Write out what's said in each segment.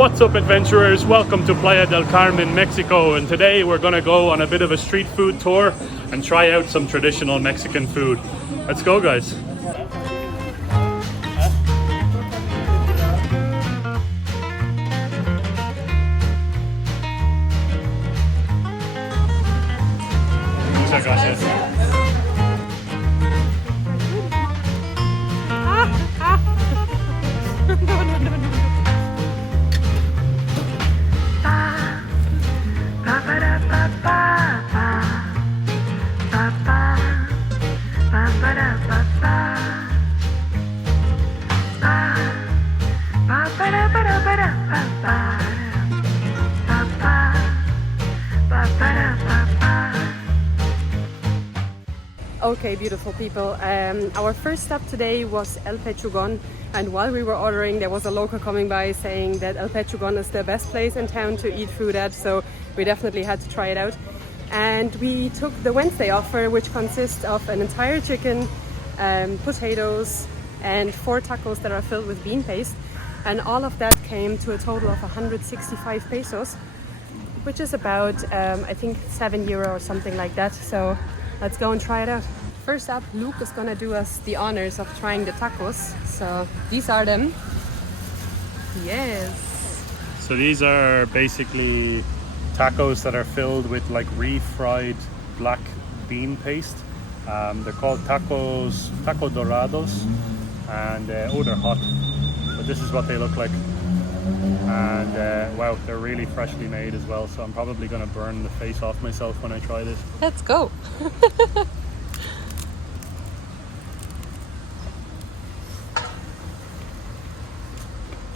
What's up, adventurers? Welcome to Playa del Carmen, Mexico, and today we're gonna go on a bit of a street food tour and try out some traditional Mexican food. Let's go, guys. Muchas gracias. Okay, beautiful people. Our first stop today was El Pechugon, and while we were ordering, there was a local coming by saying that El Pechugon is the best place in town to eat food at, so we definitely had to try it out. And we took the Wednesday offer, which consists of an entire chicken, potatoes, and 4 tacos that are filled with bean paste. And all of that came to a total of 165 pesos, which is about, I think, €7 or something like that. So let's go and try it out. First up, Luke is gonna do us the honors of trying the tacos. So these are them. Yes. So these are basically tacos that are filled with like refried black bean paste. They're called taco dorados, and they're hot. But this is what they look like. And wow, they're really freshly made as well, so I'm probably gonna burn the face off myself when I try this. Let's go.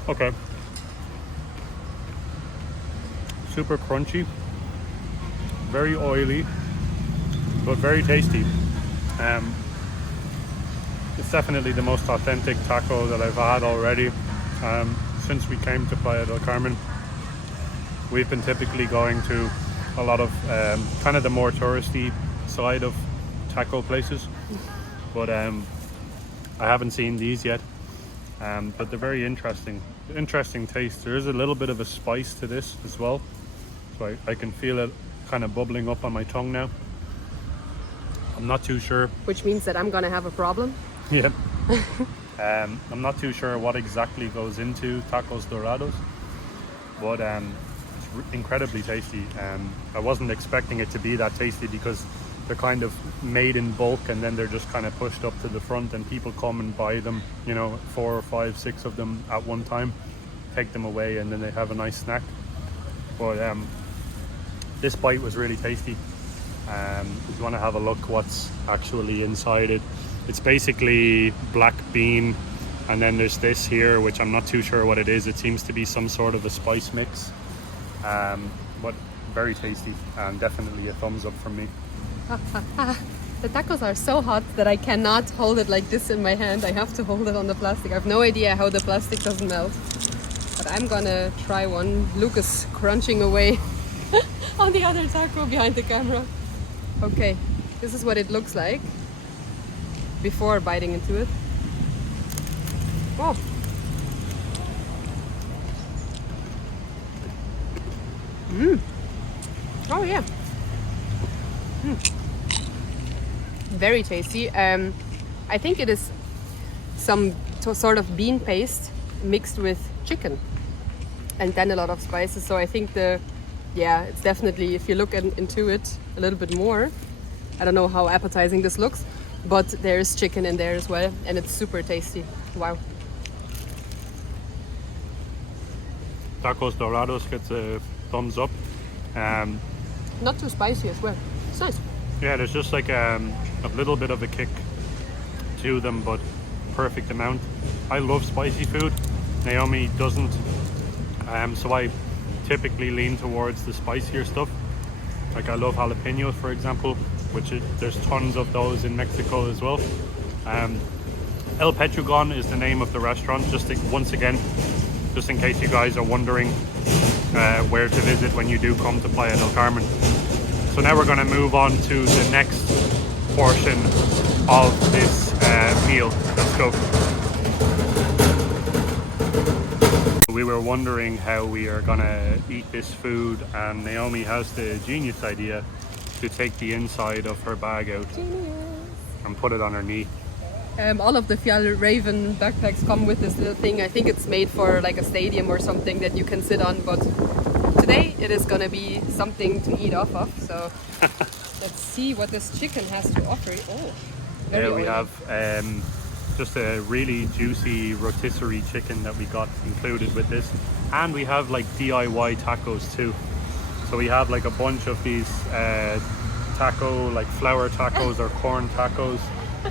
Okay. Super crunchy, very oily, but very tasty. It's definitely the most authentic taco that I've had already. Since we came to Playa del Carmen, we've been typically going to a lot of kind of the more touristy side of taco places, but I haven't seen these yet. But they're very interesting taste. There is a little bit of a spice to this as well, so I can feel it kind of bubbling up on my tongue now. I'm not too sure. Which means that I'm gonna have a problem. Yeah. I'm not too sure what exactly goes into tacos dorados, but it's incredibly tasty. I wasn't expecting it to be that tasty because they're kind of made in bulk and then they're just kind of pushed up to the front and people come and buy them, 4 or 5, 6 of them at one time, take them away, and then they have a nice snack. But this bite was really tasty. If you want to have a look what's actually inside it, it's basically black bean, and then there's this here, which I'm not too sure what it is. It seems to be some sort of a spice mix, but very tasty, and definitely a thumbs up from me. The tacos are so hot that I cannot hold it like this in my hand. I have to hold it on the plastic. I have no idea how the plastic doesn't melt, but I'm gonna try one. Luke is crunching away on the other taco behind the camera. Okay, this is what it looks like before biting into it. Oh. Oh yeah. Very tasty. I think it is some sort of bean paste mixed with chicken and then a lot of spices. So I think it's definitely, if you look into it a little bit more, I don't know how appetizing this looks, but there's chicken in there as well, and it's super tasty. Wow. Tacos dorados gets a thumbs up. Not too spicy as well. It's nice. Yeah, there's just like a little bit of a kick to them, but perfect amount. I love spicy food. Naomi doesn't, so I typically lean towards the spicier stuff. Like I love jalapenos, for example, there's tons of those in Mexico as well. El Pechugon is the name of the restaurant, once again, just in case you guys are wondering where to visit when you do come to Playa del Carmen. So now we're going to move on to the next portion of this meal. Let's go. So we were wondering how we are gonna eat this food, and Naomi has the genius idea to take the inside of her bag out and put it on her knee. All of the Fjall Raven backpacks come with this little thing. I think it's made for like a stadium or something that you can sit on, but today it is gonna be something to eat off of. So let's see what this chicken has to offer. Oh, very we oily. have just a really juicy rotisserie chicken that we got included with this, and we have like DIY tacos too. So we have like a bunch of these taco, like flour tacos or corn tacos.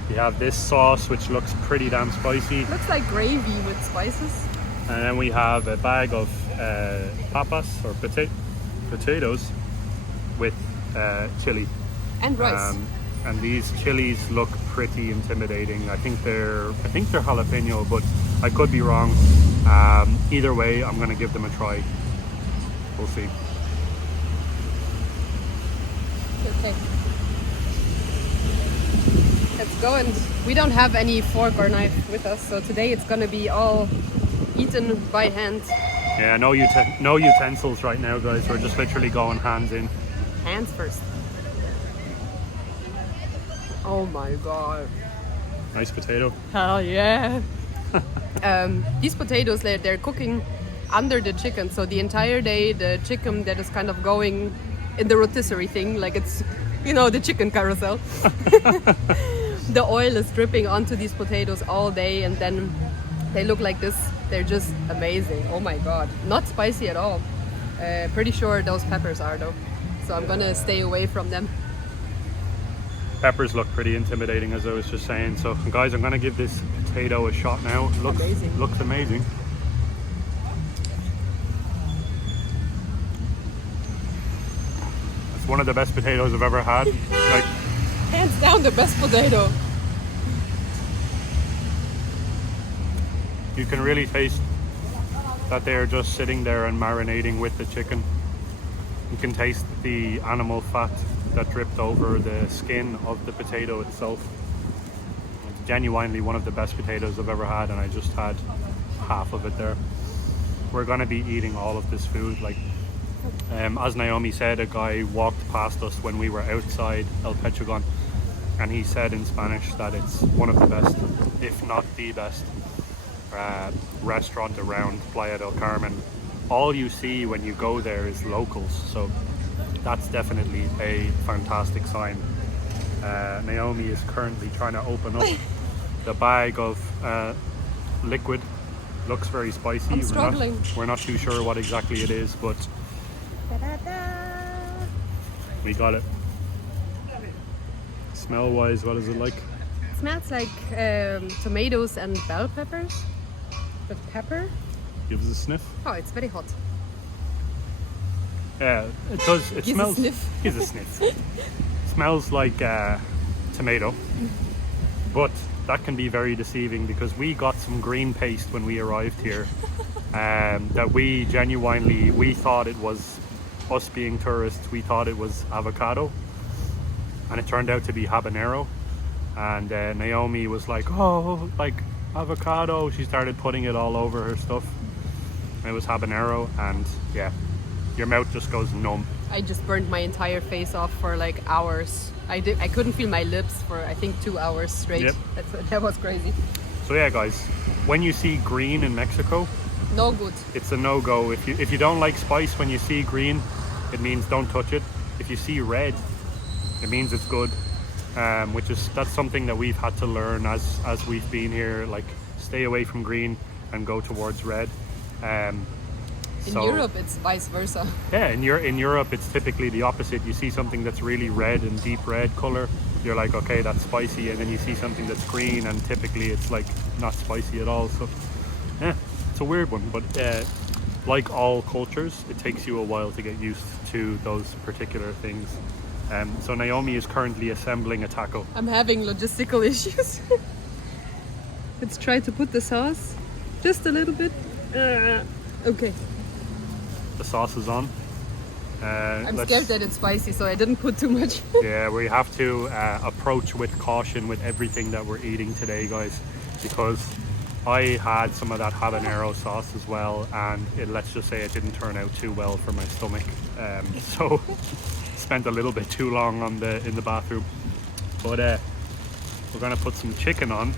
We have this sauce which looks pretty damn spicy, Looks like gravy with spices. and then we have a bag of papas or potatoes with chili. And rice. And these chilies look pretty intimidating. I think they're jalapeno, but I could be wrong. Either way, I'm gonna give them a try. We'll see. Okay. Let's go, and we don't have any fork or knife with us, so today it's gonna be all eaten by hand. Yeah, no utensils right now, guys. We're just literally going hands in. Hands first. Oh my god. Nice potato. Hell yeah. These potatoes, they're cooking under the chicken, so the entire day the chicken that is kind of going in the rotisserie thing, like it's, you know, the chicken carousel. The oil is dripping onto these potatoes all day, and then they look like this. They're just amazing. Oh my god. Not spicy at all. Pretty sure those peppers are though, so I'm gonna stay away from them. Peppers look pretty intimidating, as I was just saying. So guys, I'm gonna give this potato a shot now. Looks Amazing. Looks amazing. It's one of the best potatoes I've ever had. Like, Hands down the best potato. you can really taste that they're just sitting there and marinating with the chicken. You can taste the animal fat that dripped over the skin of the potato itself. It's genuinely one of the best potatoes I've ever had, and I just had half of it there. We're gonna be eating all of this food. Like, as Naomi said, a guy walked past us when we were outside El Pechugon, and he said in Spanish that it's one of the best, if not the best, restaurant around Playa del Carmen. All you see when you go there is locals, so that's definitely a fantastic sign. Naomi is currently trying to open up the bag of liquid. Looks very spicy. I'm struggling. We're not too sure what exactly it is, but we got it. Smell wise, what is it like? It smells like tomatoes and bell peppers. But pepper? Give us a sniff. Oh, it's very hot. Yeah, it does. It Gives a smells. sniff. Gives a sniff. Smells like tomato, but that can be very deceiving because we got some green paste when we arrived here. That we thought it was, us being tourists, we thought it was avocado, and it turned out to be habanero. And Naomi was like, "Oh, like avocado." She started putting it all over her stuff. It was habanero, and yeah, your mouth just goes numb. I just burned my entire face off for like hours. I couldn't feel my lips for I think 2 hours straight. Yep. That was crazy. So yeah, guys, when you see green in Mexico, No good. it's a no-go. If you don't like spice when you see green, it means don't touch it. If you see red, it means it's good. That's something that we've had to learn as we've been here. Like, stay away from green and go towards red. In Europe, it's vice versa. Yeah, in Europe, it's typically the opposite. You see something that's really red and deep red color, you're like, okay, that's spicy, and then you see something that's green, and typically it's like not spicy at all. So, yeah, it's a weird one. But like all cultures, it takes you a while to get used to those particular things. So Naomi is currently assembling a taco. I'm having logistical issues. Let's try to put the sauce just a little bit. Okay. The sauce is on. I'm scared that it's spicy, so I didn't put too much. Yeah, we have to approach with caution with everything that we're eating today, guys, because I had some of that habanero sauce as well, and let's just say it didn't turn out too well for my stomach. So spent a little bit too long in the bathroom. But we're gonna put some chicken on.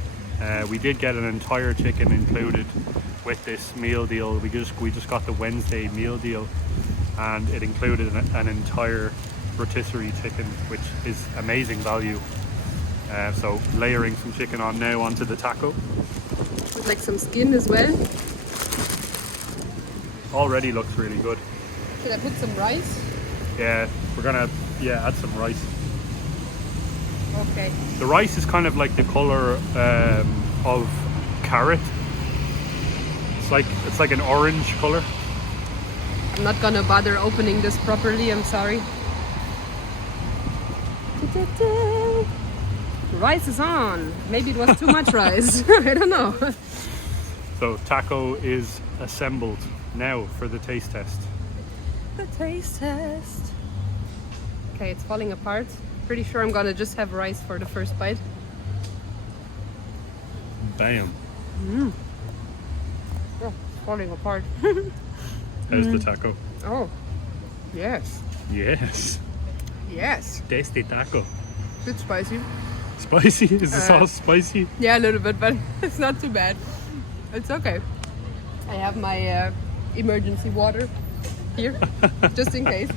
We did get an entire chicken included with this meal deal. We just got the Wednesday meal deal, and it included an entire rotisserie chicken, which is amazing value. So layering some chicken on now onto the taco. With like some skin as well. Already looks really good. Should I put some rice? Yeah, we're gonna add some rice. Okay. The rice is kind of like the color of carrot. It's like an orange color. I'm not gonna bother opening this properly, I'm sorry. Rice is on. Maybe it was too much rice. I don't know. So taco is assembled now for the taste test. The taste test. Okay, it's falling apart. Pretty sure I'm gonna just have rice for the first bite. Bam. Oh, it's falling apart. How's the taco? Oh, yes. Yes. Yes. Tasty taco. Bit spicy. Spicy? Is the sauce spicy? Yeah, a little bit, but it's not too bad. It's okay. I have my emergency water here, just in case.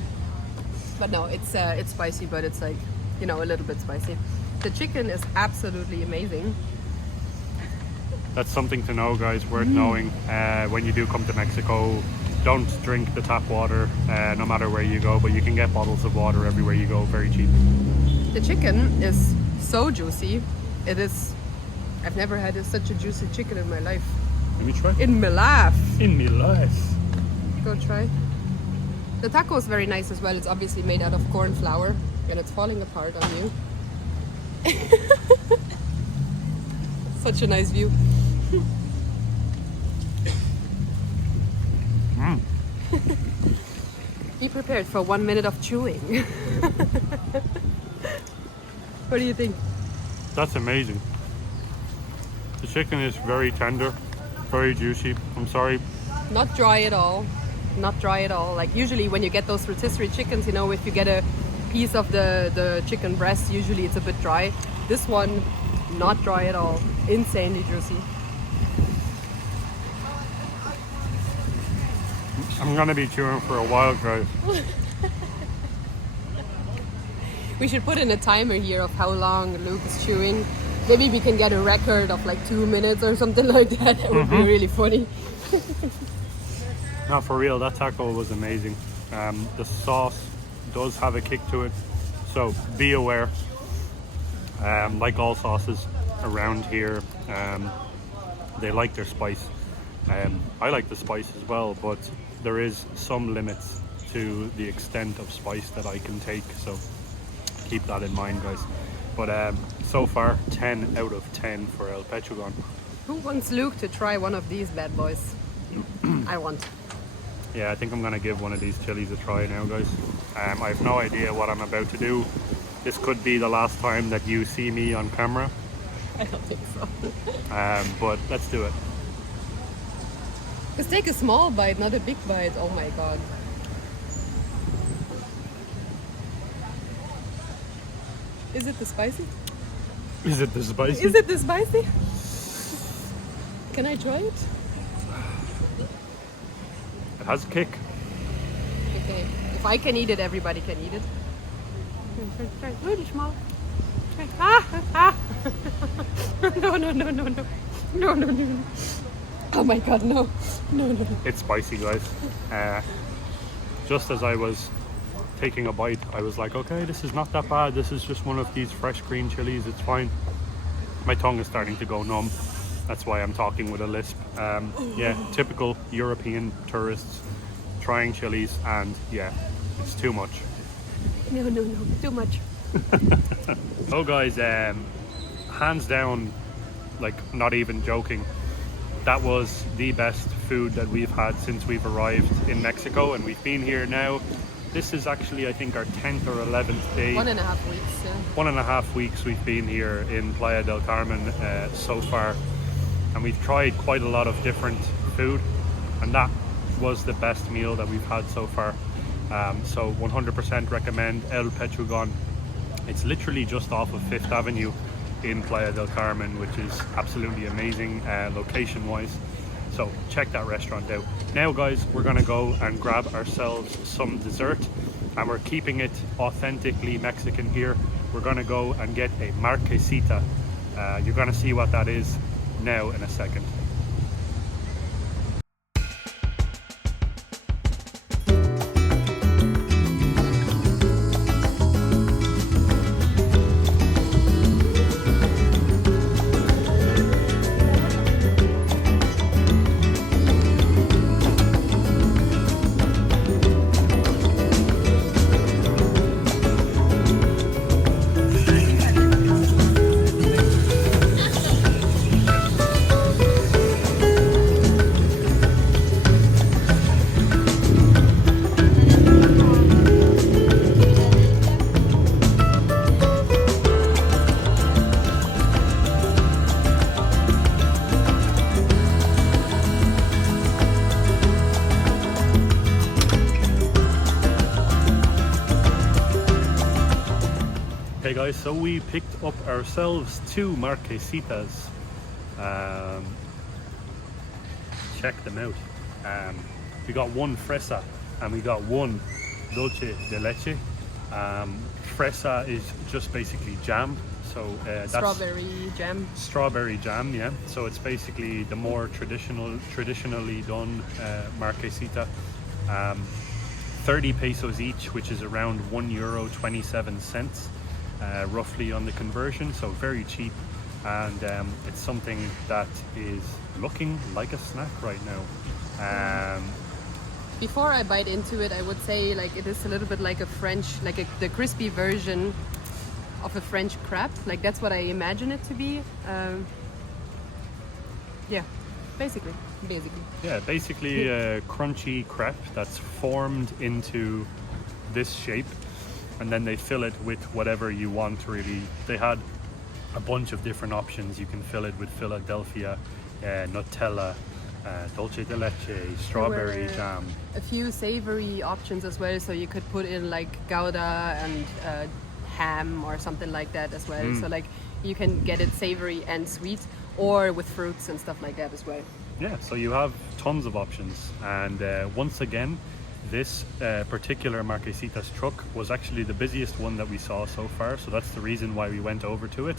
But no, it's spicy, but it's like, you know, a little bit spicy. The chicken is absolutely amazing. That's something to know, guys, worth knowing. When you do come to Mexico, don't drink the tap water, no matter where you go, but you can get bottles of water everywhere you go, very cheap. The chicken is so juicy. It is. I've never had such a juicy chicken in my life. Let me try. In my life. In my life. Go try. The taco is very nice as well. It's obviously made out of corn flour, and it's falling apart on you. Such a nice view. Be prepared for 1 minute of chewing. What do you think? That's amazing. The chicken is very tender, very juicy. I'm sorry. Not dry at all. Not dry at all. Like usually when you get those rotisserie chickens, you know, if you get a piece of the chicken breast, usually it's a bit dry. This one, not dry at all. Insanely juicy. I'm gonna be chewing for a while, guys. We should put in a timer here of how long Luke is chewing. Maybe we can get a record of like 2 minutes or something like that. That would be really funny. No, for real, that taco was amazing. The sauce does have a kick to it, so be aware. Like all sauces around here, they like their spice. I like the spice as well, but there is some limits to the extent of spice that I can take, so keep that in mind, guys. But so far, 10 out of 10 for El Pechugon. Who wants Luke to try one of these bad boys? I want. Yeah, I think I'm gonna give one of these chilies a try now, guys. I have no idea what I'm about to do. This could be the last time that you see me on camera. I don't think so. But let's do it. Just take a small bite, not a big bite. Oh my god. Is it the spicy? Is it the spicy? Is it the spicy? Can I try it? It has a kick. Okay. If I can eat it, everybody can eat it. Really small. No, no, no, no, no. No, no, no. Oh my god, no. No, no. It's spicy, guys. Just as I was taking a bite, I was like, okay, this is not that bad. This is just one of these fresh green chilies. It's fine. My tongue is starting to go numb. That's why I'm talking with a lisp. Yeah, typical European tourists trying chilies, and yeah, it's too much. No, no, no. Too much. So guys, hands down, like not even joking, that was the best food that we've had since we've arrived in Mexico, and we've been here now. This is actually, I think, our 10th or 11th day. 1.5 weeks, yeah. 1.5 weeks we've been here in Playa del Carmen so far. and we've tried quite a lot of different food, and that was the best meal that we've had so far. So 100% recommend El Pechugon. It's literally just off of 5th Avenue in Playa del Carmen, which is absolutely amazing location wise. So check that restaurant out. Now guys, we're gonna go and grab ourselves some dessert, and we're keeping it authentically Mexican here. We're gonna go and get a marquesita. You're gonna see what that is now in a second. Okay guys, so we picked up ourselves 2 marquesitas. Check them out. We got 1 fresa and we got 1 dulce de leche. Fresa is just basically jam, so that's strawberry jam, yeah. So it's basically the more traditionally done marquesita. 30 pesos each, which is around €1.27. Roughly on the conversion, so very cheap, and it's something that is looking like a snack right now. Before I bite into it, I would say like it is a little bit like a French, the crispy version of a French crepe. Like that's what I imagine it to be. Yeah, basically. Yeah, basically a crunchy crepe that's formed into this shape, and then they fill it with whatever you want really. They had a bunch of different options. You can fill it with Philadelphia, Nutella, dulce de leche, strawberry jam. A few savory options as well, so you could put in like Gouda and ham or something like that as well. So like you can get it savory and sweet, or with fruits and stuff like that as well. Yeah, so you have tons of options, and once again, this particular Marquesitas truck was actually the busiest one that we saw so far, so that's the reason why we went over to it.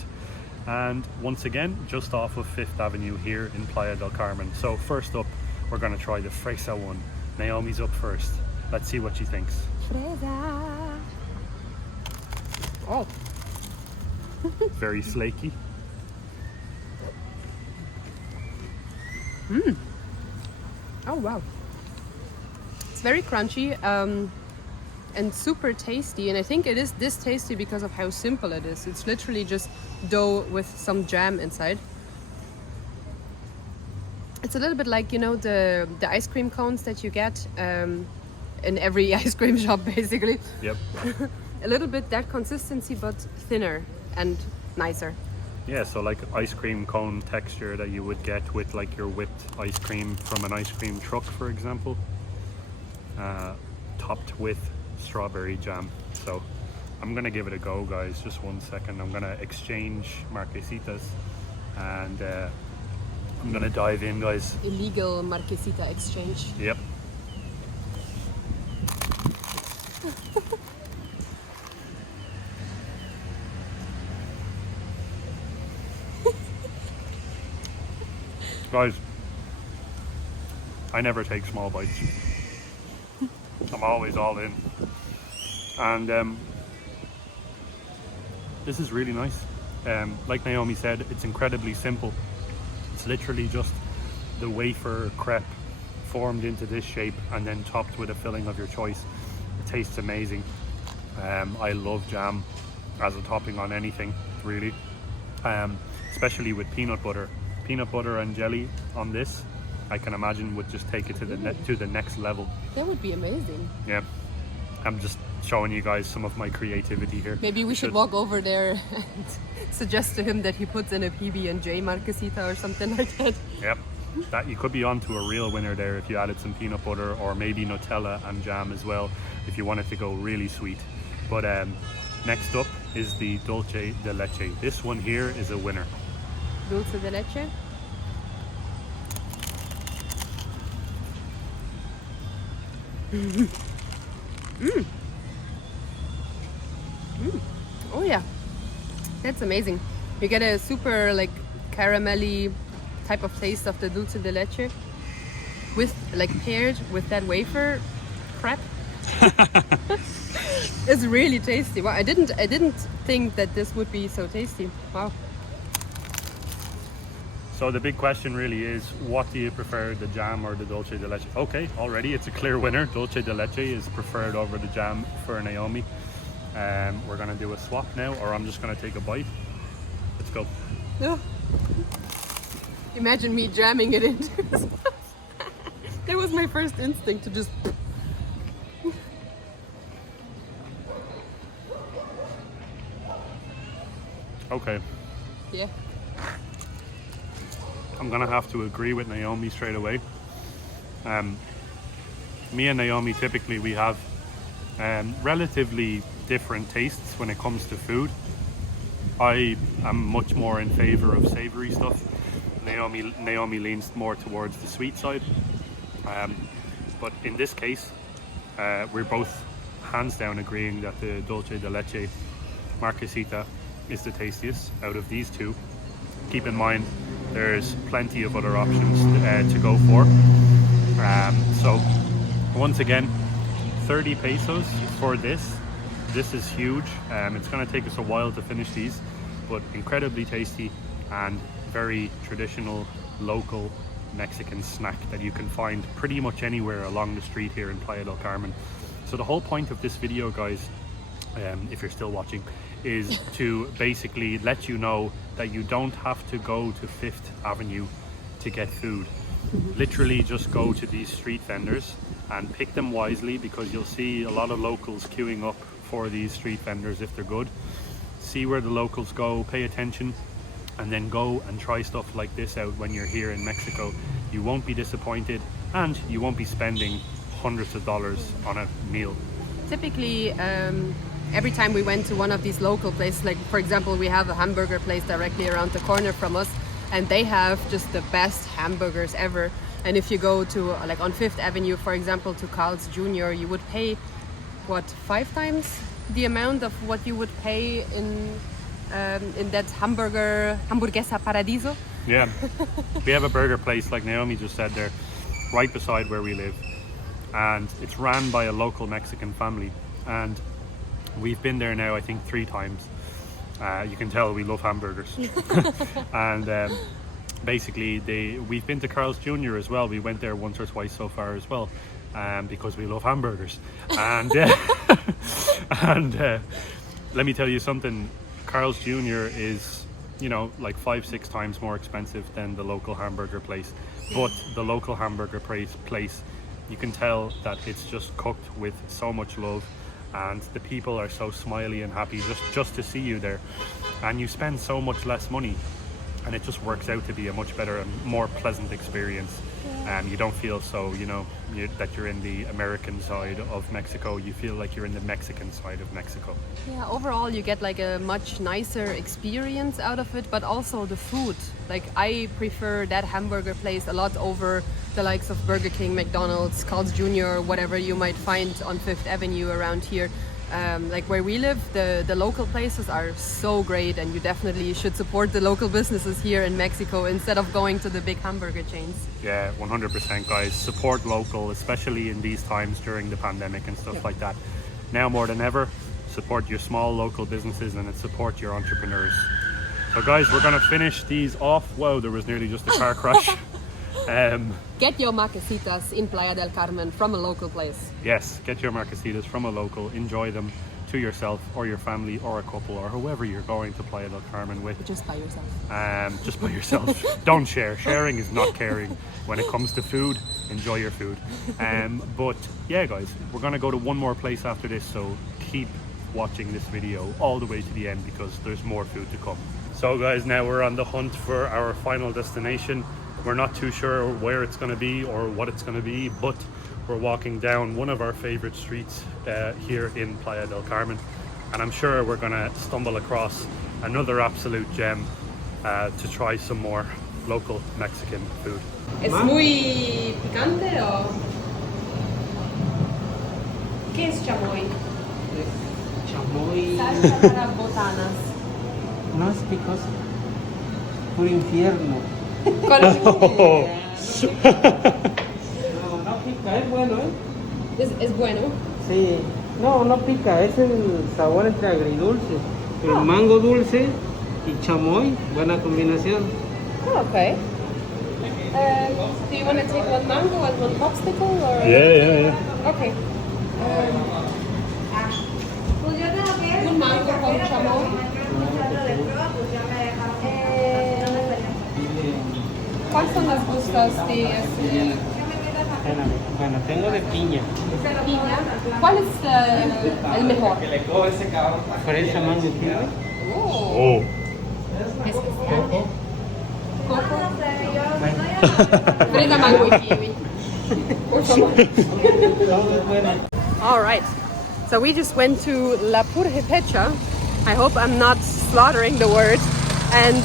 And once again, just off of 5th Avenue here in Playa del Carmen. So first up, we're going to try the fresa one. Naomi's up first. Let's see what she thinks. Fresa. Oh. Very flaky. Oh wow. It's very crunchy and super tasty, and I think it is this tasty because of how simple it is. It's literally just dough with some jam inside. It's a little bit like, you know, the ice cream cones that you get in every ice cream shop basically. Yep. A little bit that consistency, but thinner and nicer. Yeah, so like ice cream cone texture that you would get with like your whipped ice cream from an ice cream truck, for example. Topped with strawberry jam. So I'm gonna give it a go, guys. Just 1 second. I'm gonna exchange marquesitas, and I'm gonna dive in, guys. Illegal marquesita exchange. Yep. Guys, I never take small bites. I'm always all in. And this is really nice. Like Naomi said, it's incredibly simple. It's literally just the wafer crepe formed into this shape and then topped with a filling of your choice. It tastes amazing. I love jam as a topping on anything, really. Especially with peanut butter. Peanut butter and jelly on this, I can imagine would just take it to the next level. That would be amazing. Yeah. I'm just showing you guys some of my creativity here. Maybe we should walk over there and suggest to him that he puts in a PB&J marquesita or something like that. Yep, that you could be on to a real winner there if you added some peanut butter or maybe Nutella and jam as well, if you want it to go really sweet. But next up is the dulce de leche. This one here is a winner. Dulce de leche. Oh yeah, that's amazing. You get a super like caramelly type of taste of the dulce de leche with like paired with that wafer crap. It's really tasty. Wow, I didn't think that this would be so tasty. Wow. So the big question really is, what do you prefer, the jam or the dulce de leche? Okay, already it's a clear winner. Dulce de leche is preferred over the jam for Naomi. We're gonna do a swap now, or I'm just gonna take a bite. Let's go. Oh. Imagine me jamming it into his mouth. That was my first instinct, to just... Okay. Yeah. I'm gonna have to agree with Naomi straight away. Me and Naomi, typically we have relatively different tastes when it comes to food. I am much more in favor of savory stuff. Naomi leans more towards the sweet side. But in this case, we're both hands down agreeing that the dulce de leche marquesita is the tastiest out of these two. Keep in mind, there's plenty of other options to go for. So once again, 30 pesos for this. This is huge. It's going to take us a while to finish these, but incredibly tasty and very traditional local Mexican snack that you can find pretty much anywhere along the street here in Playa del Carmen. So the whole point of this video, guys, if you're still watching, is to basically let you know that you don't have to go to Fifth Avenue to get food. Literally just go to these street vendors and pick them wisely, because you'll see a lot of locals queuing up for these street vendors if they're good. See where the locals go, pay attention, and then go and try stuff like this out when you're here in Mexico. You won't be disappointed, and you won't be spending hundreds of dollars on a meal. Typically, every time we went to one of these local places, like for example, we have a hamburger place directly around the corner from us, and they have just the best hamburgers ever. And if you go to like on Fifth Avenue, for example, to Carl's Jr., you would pay what, 5 times the amount of what you would pay in that hamburguesa paradiso. Yeah, we have a burger place, like Naomi just said there, right beside where we live, and it's ran by a local Mexican family, and we've been there now I think 3 times. You can tell we love hamburgers. And basically we've been to Carl's Jr. as well. We went there once or twice so far as well, because we love hamburgers. And let me tell you something, Carl's Jr. is, you know, like 5-6 times more expensive than the local hamburger place. But the local hamburger place, you can tell that it's just cooked with so much love, and the people are so smiley and happy just to see you there, and you spend so much less money, and it just works out to be a much better and more pleasant experience. You don't feel so, you know, that you're in the American side of Mexico. You feel like you're in the Mexican side of Mexico. Yeah, overall you get like a much nicer experience out of it, but also the food. Like I prefer that hamburger place a lot over the likes of Burger King, McDonald's, Carl's Jr., whatever you might find on Fifth Avenue around here. Like where we live, the local places are so great, and you definitely should support the local businesses here in Mexico instead of going to the big hamburger chains. Yeah, 100% guys, support local, especially in these times during the pandemic and stuff like that. Now more than ever, support your small local businesses and support your entrepreneurs. So guys, we're gonna finish these off. Whoa, there was nearly just a car crash. Get your marquesitas in Playa del Carmen from a local place. Yes, get your marquesitas from a local. Enjoy them to yourself or your family or a couple or whoever you're going to Playa del Carmen with. Just by yourself. Just by yourself. Don't share. Sharing is not caring. When it comes to food, enjoy your food. But yeah, guys, we're going to go to one more place after this, so keep watching this video all the way to the end because there's more food to come. So guys, now we're on the hunt for our final destination. We're not too sure where it's going to be or what it's going to be, but we're walking down one of our favorite streets here in Playa del Carmen, and I'm sure we're going to stumble across another absolute gem to try some more local Mexican food. ¿Es muy picante o qué es chamoy? Chamoy. Salsa para botanas. No es picoso. Puro infierno. ¿Cuál No pica, es bueno, ¿eh? es bueno. Sí. No pica, es el sabor entre agridulce. El mango dulce y chamoy, buena combinación. Oh, okay. Do you want to take one mango and one popsicle? Or? Yeah. Okay. Un mango con chamoy. ¿Cuáles son las gustas de Bueno, tengo de piña. piña? ¿Cuál es el mejor? Fresa, mango y kiwi. Oh. Coco. Fresa, mango y kiwi. Por favor. Todo es bueno. All right. So we just went to La Purjepecha. I hope I'm not slaughtering the word. And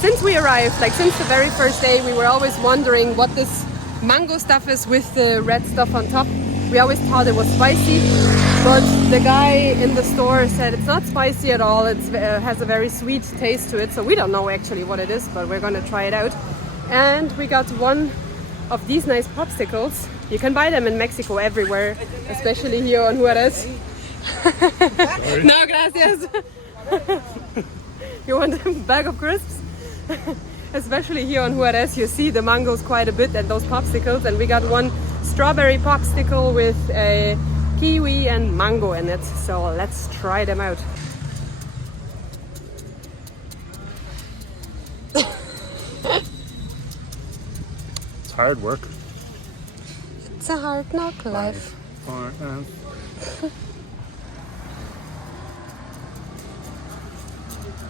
since we arrived, like since the very first day, we were always wondering what this mango stuff is with the red stuff on top. We always thought it was spicy, but the guy in the store said it's not spicy at all. It has a very sweet taste to it. So we don't know actually what it is, but we're gonna try it out. And we got one of these nice popsicles. You can buy them in Mexico everywhere, especially here on Juarez. No, gracias. You want a bag of crisps? Especially here on Juarez, you see the mangoes quite a bit and those popsicles. And we got one strawberry popsicle with a kiwi and mango in it. So let's try them out. It's hard work. It's a hard knock life.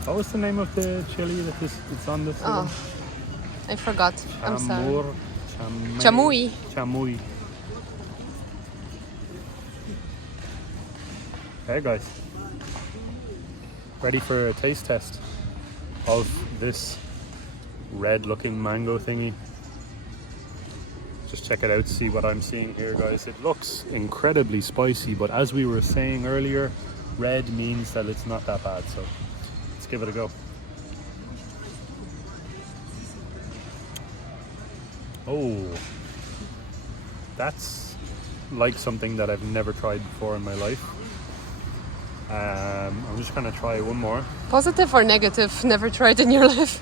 What was the name of the chili that it's on this? Oh, I forgot. I'm sorry. Chamoy. Chamoy. Chamoy. Hey guys, ready for a taste test of this red looking mango thingy. Just check it out, see what I'm seeing here, guys. It looks incredibly spicy, but as we were saying earlier, red means that it's not that bad, so let's give it a go. Oh, that's like something that I've never tried before in my life. I'm just gonna try one more. Positive or negative? Never tried in your life?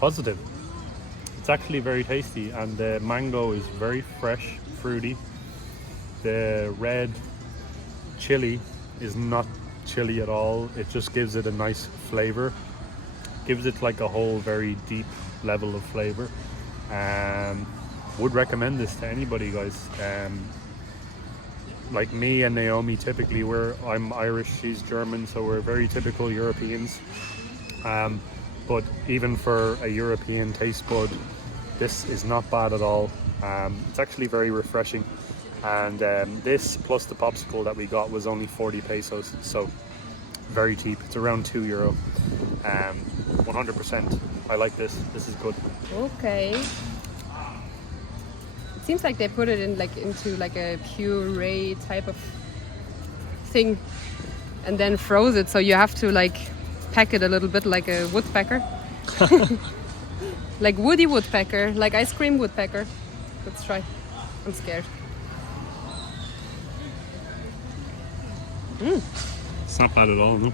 Positive. It's actually very tasty, and the mango is very fresh, fruity. The red chili is not chili at all. It just gives it a nice flavor. Gives it like a whole very deep level of flavor. Would recommend this to anybody, guys. Like me and Naomi, typically I'm Irish, she's German, so we're very typical Europeans. But even for a European taste bud, this is not bad at all. It's actually very refreshing. And this plus the popsicle that we got was only 40 pesos, so very cheap. It's around €2. 100%. I like this. This is good. Okay. It seems like they put it in into a puree type of thing and then froze it, so you have to pack it a little bit like a woodpecker. Like woody woodpecker, like ice cream woodpecker. Let's try. I'm scared. It's not bad at all, no?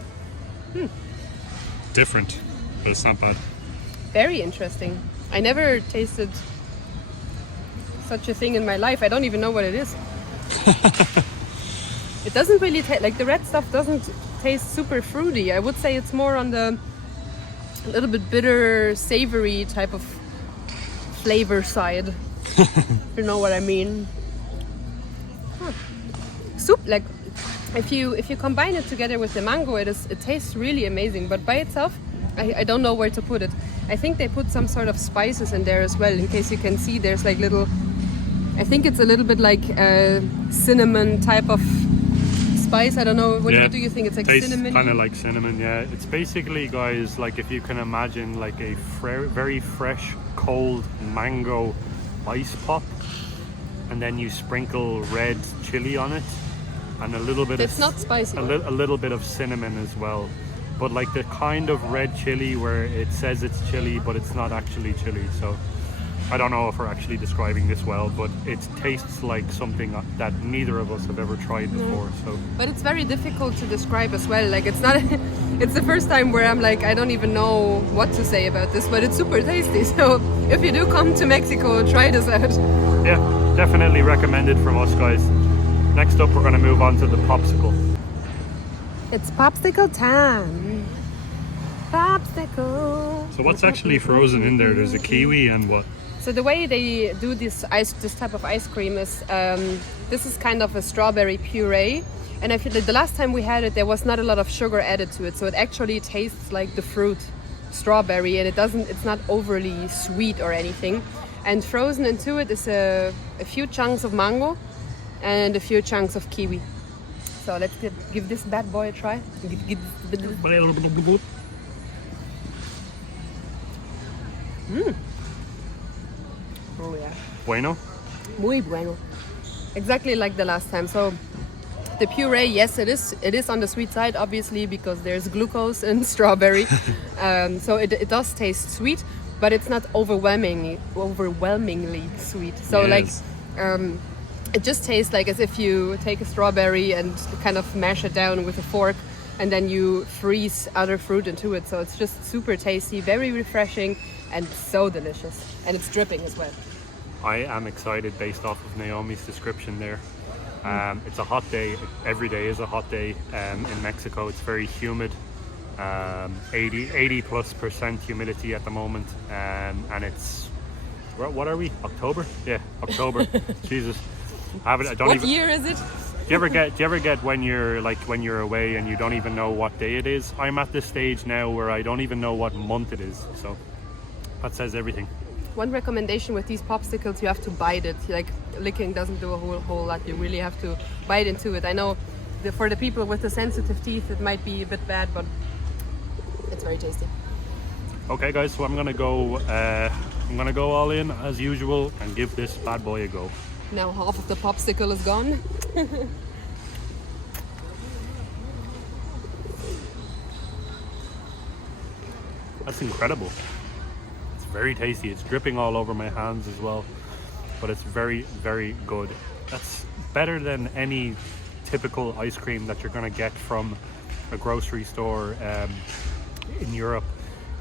Different, but it's not bad. Very interesting. I never tasted such a thing in my life. I don't even know what it is. It doesn't really taste like the red stuff. Doesn't taste super fruity. I would say it's more on the a little bit bitter, savory type of flavor side. If you know what I mean. Soup, like if you combine it together with the mango, it tastes really amazing. But by itself, I don't know where to put it. I think they put some sort of spices in there as well. In case you can see, there's like little. I think it's a little bit like a cinnamon type of spice. I don't know. What do you think? It's like cinnamon. Kind of like cinnamon. Yeah. It's basically, guys, like if you can imagine like a very fresh, cold mango ice pop, and then you sprinkle red chili on it, and a little bit. It's not spicy. A little bit of cinnamon as well, but like the kind of red chili where it says it's chili, but it's not actually chili. So I don't know if we're actually describing this well, but it tastes like something that neither of us have ever tried before. So, but it's very difficult to describe as well. Like it's not. It's the first time where I'm like, I don't even know what to say about this, but it's super tasty. So if you do come to Mexico, try this out. Yeah, definitely recommended from us, guys. Next up, we're going to move on to the popsicle. It's popsicle time. Popsicle. So what's actually frozen in there? There's a kiwi and what? So the way they do this type of ice cream is, this is kind of a strawberry puree. And I feel that the last time we had it, there was not a lot of sugar added to it. So it actually tastes like the fruit strawberry, and it's not overly sweet or anything. And frozen into it is a few chunks of mango and a few chunks of kiwi. So let's give this bad boy a try. Oh yeah. Bueno? Muy bueno. Exactly like the last time. So the puree, yes, it is on the sweet side, obviously, because there's glucose in strawberry. So it does taste sweet, but it's not overwhelmingly sweet. So yes. It just tastes like as if you take a strawberry and kind of mash it down with a fork, and then you freeze other fruit into it. So it's just super tasty, very refreshing, and so delicious. And it's dripping as well. I am excited based off of Naomi's description there. It's a hot day. Every day is a hot day in Mexico. It's very humid. 80+% humidity at the moment. And it's, what are we? October? Yeah, October. Jesus. What year is it? Do you ever get when you're away and you don't even know what day it is? I'm at this stage now where I don't even know what month it is. So that says everything. One recommendation with these popsicles, you have to bite it. Like licking doesn't do a whole lot. You really have to bite into it. I know for the people with the sensitive teeth, it might be a bit bad, but it's very tasty. Okay, guys. So I'm gonna go all in as usual and give this bad boy a go. Now half of the popsicle is gone. That's incredible. It's very tasty. It's dripping all over my hands as well, but it's very, very good. That's better than any typical ice cream that you're gonna get from a grocery store in Europe,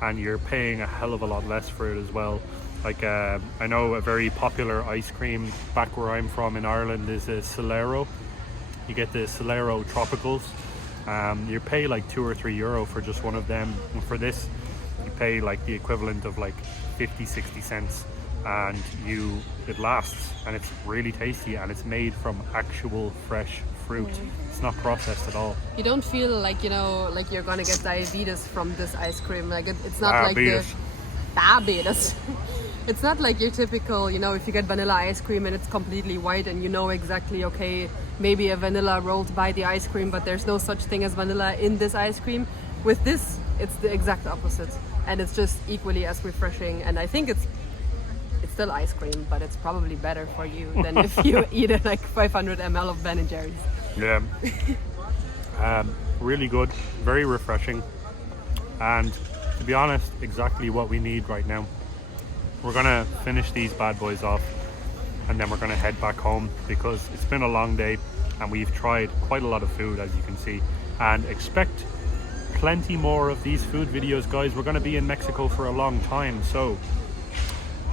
and you're paying a hell of a lot less for it as well. Like I know a very popular ice cream back where I'm from in Ireland is a Solero. You get the Solero Tropicals. You pay like €2 or €3 for just one of them. And for this, you pay like the equivalent of like 50-60 cents, and it lasts, and it's really tasty, and it's made from actual fresh fruit. It's not processed at all. You don't feel like, like you're gonna get diabetes from this ice cream. Like it's not diabetes. Like the diabetes. It's not like your typical, if you get vanilla ice cream and it's completely white and you know exactly, okay, maybe a vanilla rolled by the ice cream, but there's no such thing as vanilla in this ice cream. With this, it's the exact opposite, and it's just equally as refreshing. And I think it's still ice cream, but it's probably better for you than if you eat it like 500 ml of Ben & Jerry's. Yeah. Really good, very refreshing, and to be honest, exactly what we need right now. We're gonna finish these bad boys off, and then we're gonna head back home because it's been a long day and we've tried quite a lot of food, as you can see, and expect plenty more of these food videos, guys. We're gonna be in Mexico for a long time, so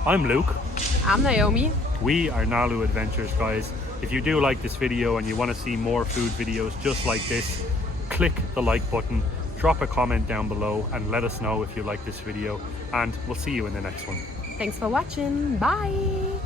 I'm Luke. I'm Naomi. We are Nalu Adventures, guys. If you do like this video and you want to see more food videos just like this, click the like button, drop a comment down below and let us know if you like this video, and we'll see you in the next one. Thanks for watching. Bye.